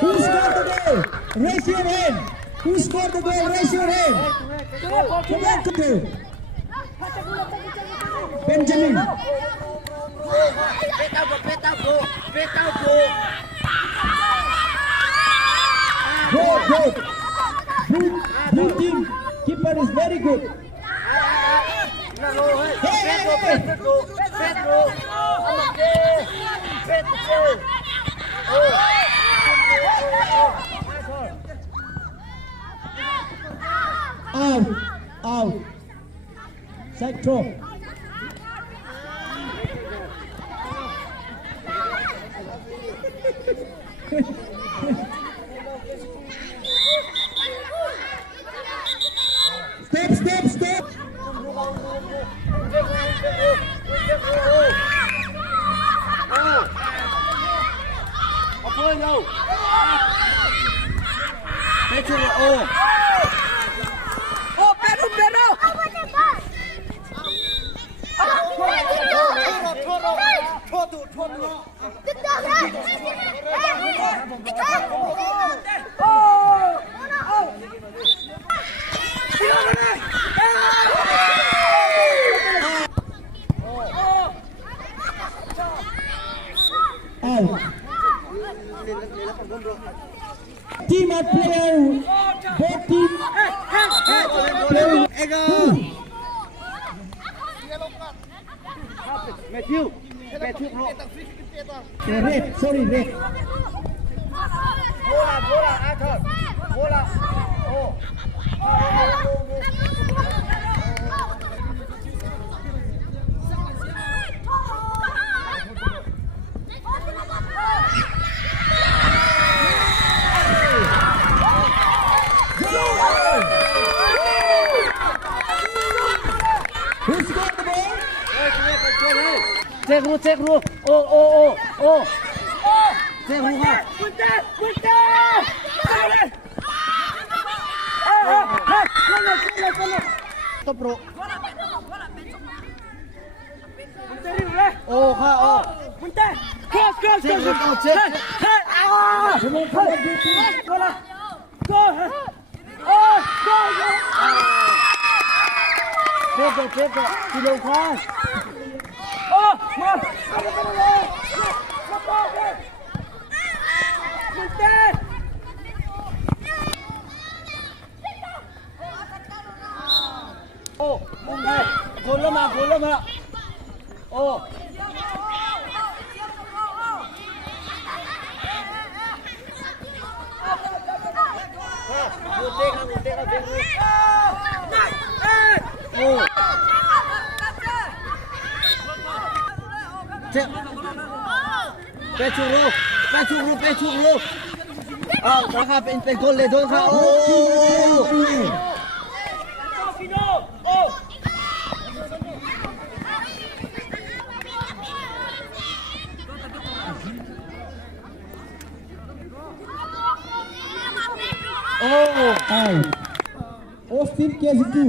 Who scored the goal? Raise your hand. Who scored the goal? Raise your hand. Come on, go. Benjamin. Go. Blue team keeper is very good. Out. Side throw. Stop. Team at player, both team Matthew red. Bola, Arthur. Bola. Who scored the ball? Take root. Oh. Take root. Stop bro. Oh. Cross. Go. Take it. Below cross. Goal lama. Pe chuk ru. Kakakเป็นคนเลยโดนเขาAustin Kezitu.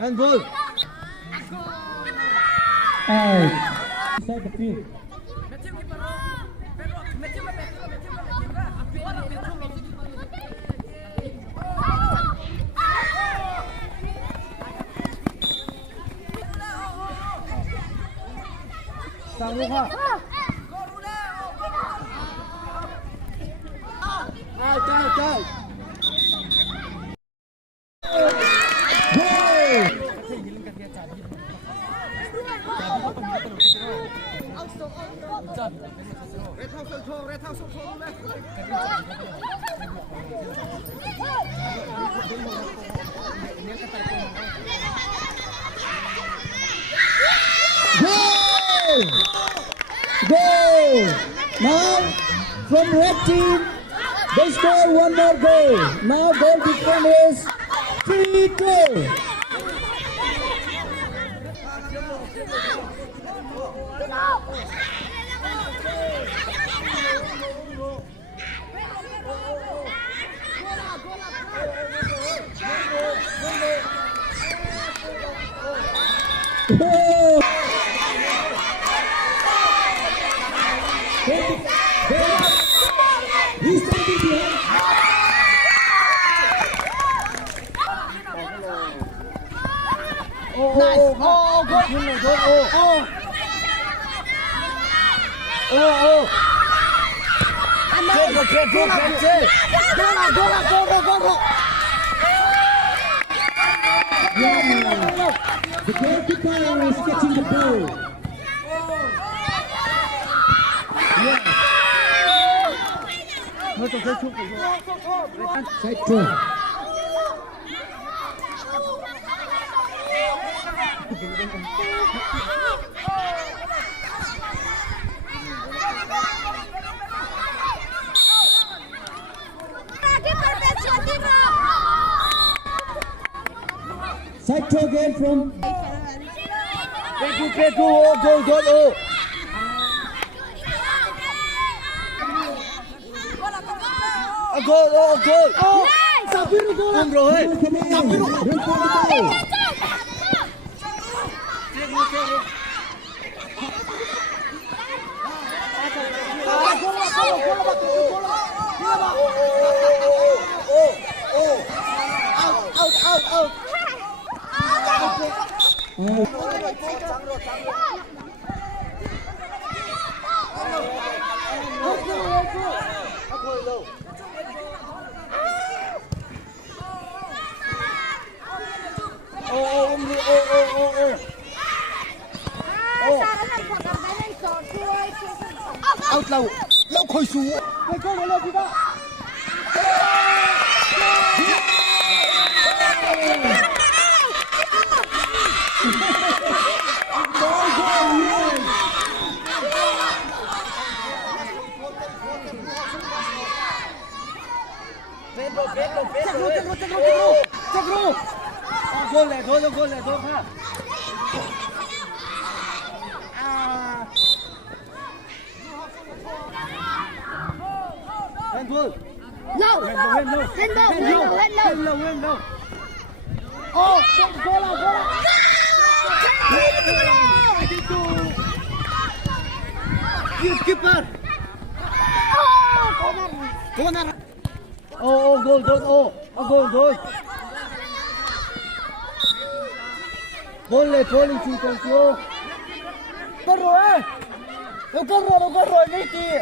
Handball. Inside the field. Sang Ruha. Go. Go! Now from red team, they score one more goal. Now goal difference is 3-2. Oh. He's standing behind. Nice. Oh, good. The goalkeeper is catching the ball. Side throw. Side throw again from Go. Goal. Không rồi. Out lâu khôi xuống. Gol này thôi ha. Handball. Lâu. Oh, goal. Keeper. Corner. Goal. Goal. Goal chú con. Con rồi. Đâu con rồi đi kìa.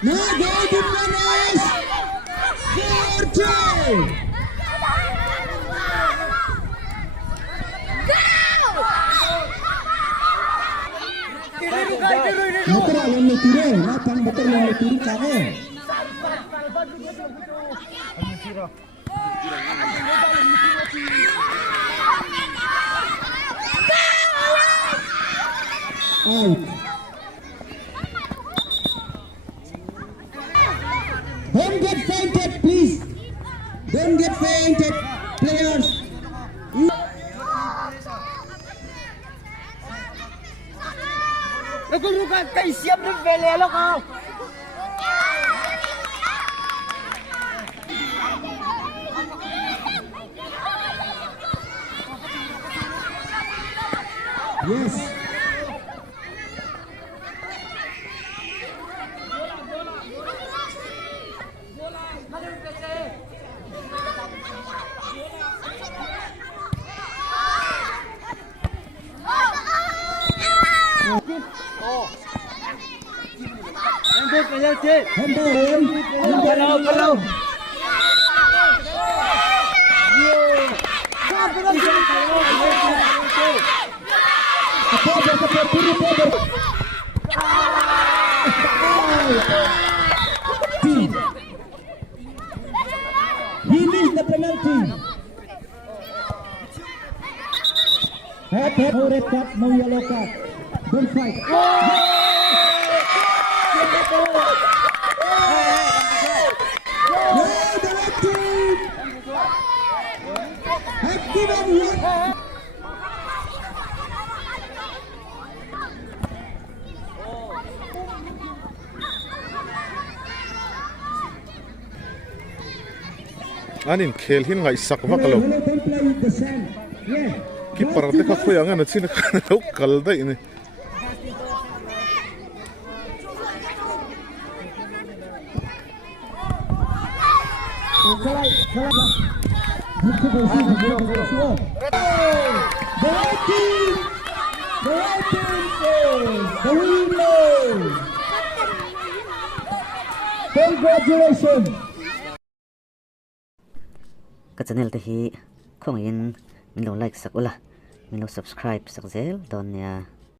Now goal difference is 4-2. Motor yang nutire, Naupang motor yang nutire kamu. Out. Don't get fainted, please. Don't get fainted, players. Ruka tay siap đến về lẹ lúc không? Yes. Handball. Team. He missed the penalty. Head, no red card, no yellow card. Don't fight. No, the red team have given one. Anin khel hin ngai sak vak lo Hello, don't play with the sand. Yeah. keeper te kha khoya nga na chin kha lo kal dai ni Congratulations! Ka channel te hi khong in min lo like sak ula min lo subscribe sak zel don ya